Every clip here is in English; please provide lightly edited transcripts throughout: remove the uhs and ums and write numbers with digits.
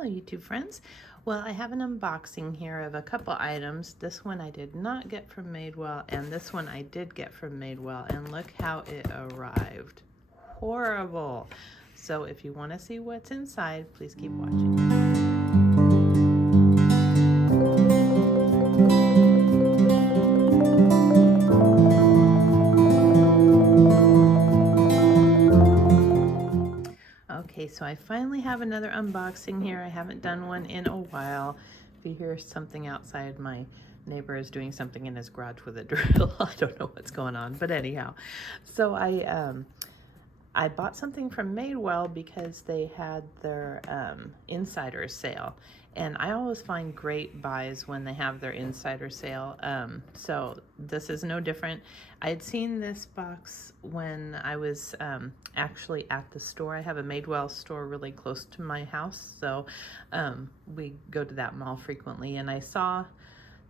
Hello YouTube friends. Well, I have an unboxing here of a couple items. This one I did not get from Madewell, and this one I did get from Madewell, and look how it arrived. Horrible. So if you want to see what's inside, please keep watching. Okay, so I finally have another unboxing here. I haven't done one in a while. If you hear something outside, my neighbor is doing something in his garage with a drill. I don't know what's going on, but anyhow. So I bought something from Madewell because they had their insider sale. And I always find great buys when they have their insider sale. So this is no different. I had seen this box when I was actually at the store. I have a Madewell store really close to my house. So we go to that mall frequently. And I saw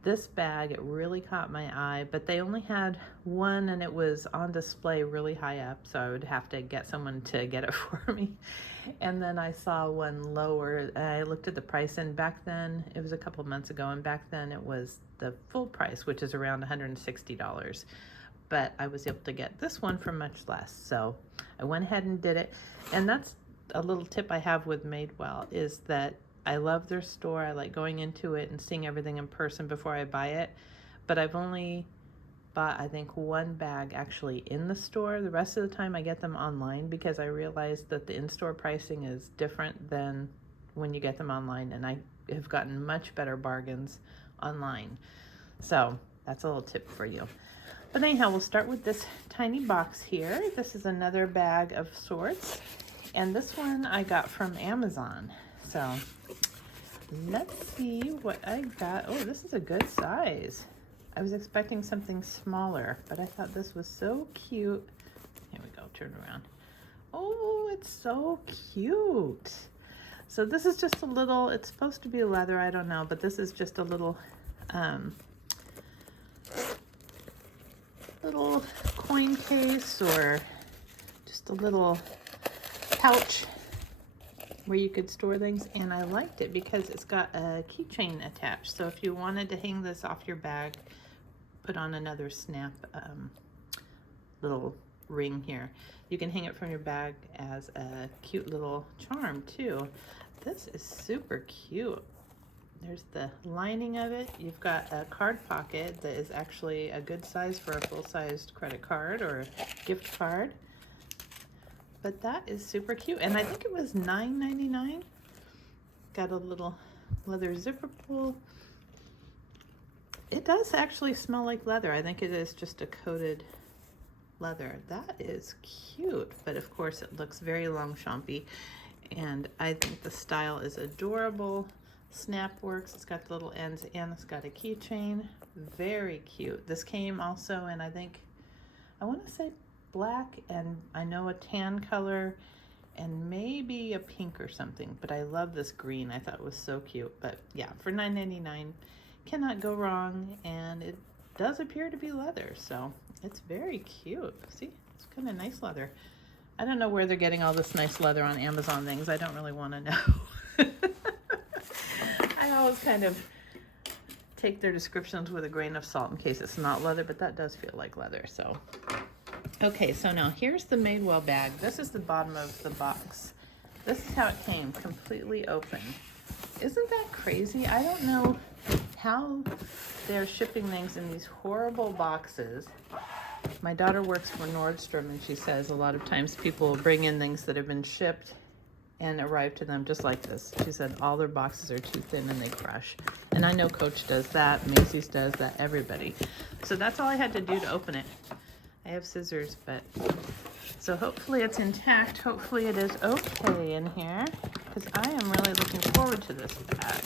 this bag. It really caught my eye, but they only had one and it was on display really high up, so I would have to get someone to get it for me. And then I saw one lower. I looked at the price, and back then, it was a couple months ago, and back then it was the full price, which is around $160. But I was able to get this one for much less, so I went ahead and did it. And that's a little tip I have with Madewell, is that I love their store. I like going into it and seeing everything in person before I buy it. But I've only bought, I think, one bag actually in the store. The rest of the time I get them online because I realized that the in-store pricing is different than when you get them online, and I have gotten much better bargains online. So that's a little tip for you. But anyhow, we'll start with this tiny box here. This is another bag of sorts, and this one I got from Amazon. So let's see what I got. Oh, this is a good size. I was expecting something smaller, but I thought this was so cute. Here we go, turn around. Oh, it's so cute. So this is just a little, it's supposed to be leather, I don't know, but this is just a little little coin case, or just a little pouch where you could store things. And I liked it because it's got a keychain attached. So if you wanted to hang this off your bag, put on another snap little ring here, you can hang it from your bag as a cute little charm too. This is super cute. There's the lining of it. You've got a card pocket that is actually a good size for a full-sized credit card or gift card. But that is super cute, and I think it was $9.99. Got a little leather zipper pull. It does actually smell like leather. I think it is just a coated leather. That is cute, but of course it looks very Longchampy, and I think the style is adorable. Snap works. It's got the little ends, and it's got a keychain. Very cute. This came also in, I think, I want to say black, and I know a tan color, and maybe a pink or something, but I love this green. I thought it was so cute. But yeah, for $9.99, cannot go wrong, and it does appear to be leather, so it's very cute. See, it's kind of nice leather. I don't know where they're getting all this nice leather on Amazon things. I don't really want to know. I always kind of take their descriptions with a grain of salt in case it's not leather, but that does feel like leather. So okay, so now here's the Madewell bag. This is the bottom of the box. This is how it came, completely open. Isn't that crazy? I don't know how they're shipping things in these horrible boxes. My daughter works for Nordstrom, and she says a lot of times people bring in things that have been shipped and arrive to them just like this. She said all their boxes are too thin and they crush. And I know Coach does that, Macy's does that, everybody. So that's all I had to do to open it. I have scissors, but so hopefully it's intact. Hopefully it is okay in here, because I am really looking forward to this bag.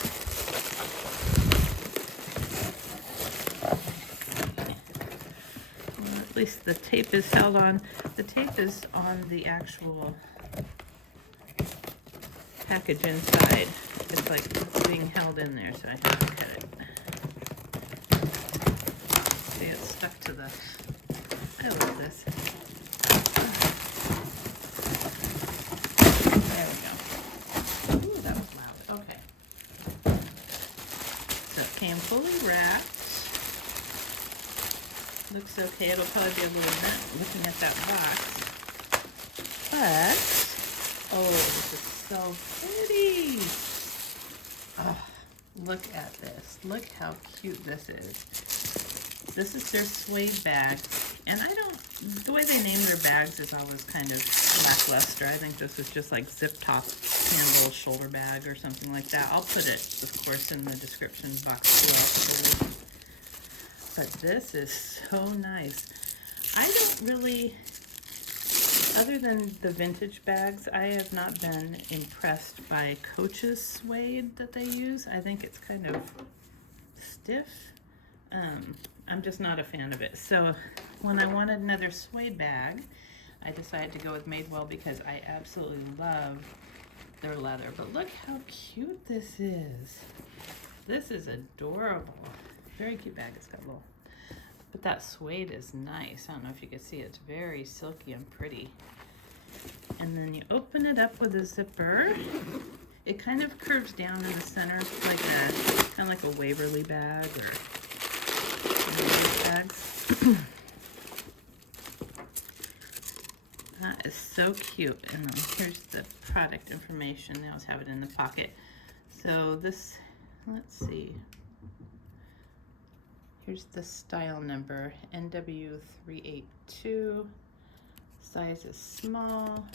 Well, at least the tape is held on. The tape is on the actual package inside. It's like being held in there, so I have to cut it. See, it's stuck to the, I love this. There we go. Ooh, that was loud. Okay. came fully wrapped. Looks okay. It'll probably be a little bent looking at that box. But, oh, this is so pretty. Oh, look at this. Look how cute this is. This is their suede bag. And the way they name their bags is always kind of lackluster. I think this is just like zip top handle shoulder bag or something like that. I'll put it, of course, in the description box below. But this is so nice. I don't really, other than the vintage bags, I have not been impressed by Coach's suede that they use. I think it's kind of stiff. I'm just not a fan of it. So when I wanted another suede bag, I decided to go with Madewell because I absolutely love their leather. But look how cute this is. This is adorable. Very cute bag. It's got a little, but that suede is nice. I don't know if you can see it. It's very silky and pretty. And then you open it up with a zipper. It kind of curves down in the center like kind of like a Waverly bag or bags. That is so cute. And then here's the product information. They always have it in the pocket. So this, let's see. Here's the style number, NW382. Size is small.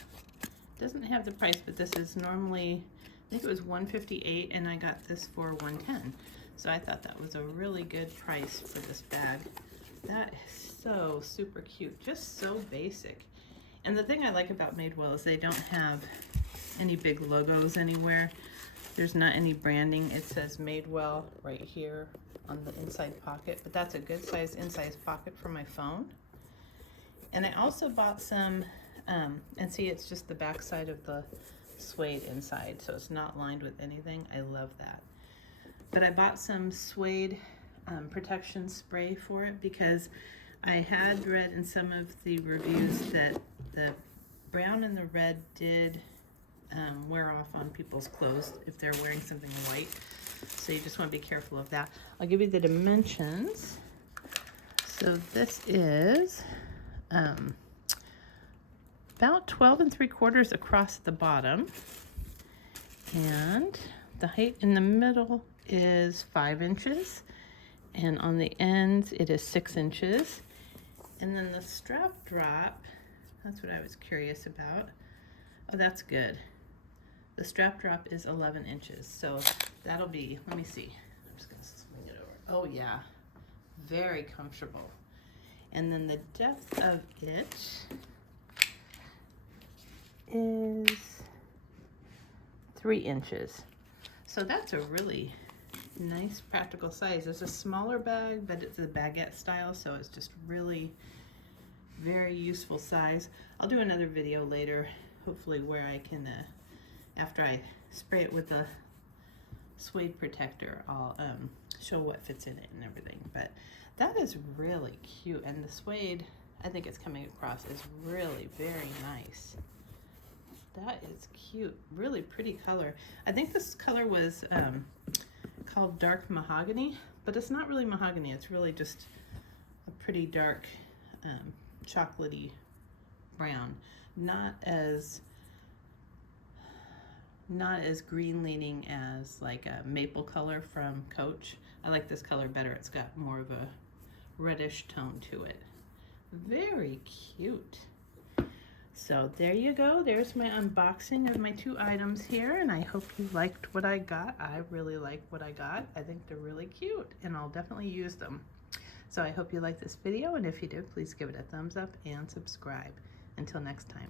Doesn't have the price, but this is normally, I think it was $158, and I got this for $110. So I thought that was a really good price for this bag. That is so super cute, just so basic. And the thing I like about Madewell is they don't have any big logos anywhere. There's not any branding. It says Madewell right here on the inside pocket, but that's a good size inside pocket for my phone. And I also bought some, and see, it's just the back side of the suede inside, so it's not lined with anything. I love that. But I bought some suede protection spray for it because I had read in some of the reviews that the brown and the red did wear off on people's clothes if they're wearing something white. So you just want to be careful of that. I'll give you the dimensions. So this is about 12 3/4 across the bottom. And the height in the middle is 5 inches. And on the ends, it is 6 inches. And then the strap drop, that's what I was curious about. Oh, that's good. The strap drop is 11 inches. So that'll be, let me see. I'm just gonna swing it over. Oh yeah, very comfortable. And then the depth of it is 3 inches. So that's a really nice practical size. It's a smaller bag, but it's a baguette style, so it's just really very useful size. I'll do another video later, hopefully, where I can, after I spray it with the suede protector, I'll show what fits in it and everything. But that is really cute, and the suede, I think it's coming across, is really very nice. That is cute, really pretty color. I think this color was called dark mahogany, but it's not really mahogany. It's really just a pretty dark chocolatey brown. Not as green leaning as like a maple color from Coach. I like this color better. It's got more of a reddish tone to it. Very cute. So there you go. There's my unboxing of my 2 items here, and I hope you liked what I got. I really like what I got. I think they're really cute, and I'll definitely use them. So I hope you liked this video, and if you did, please give it a thumbs up and subscribe. Until next time.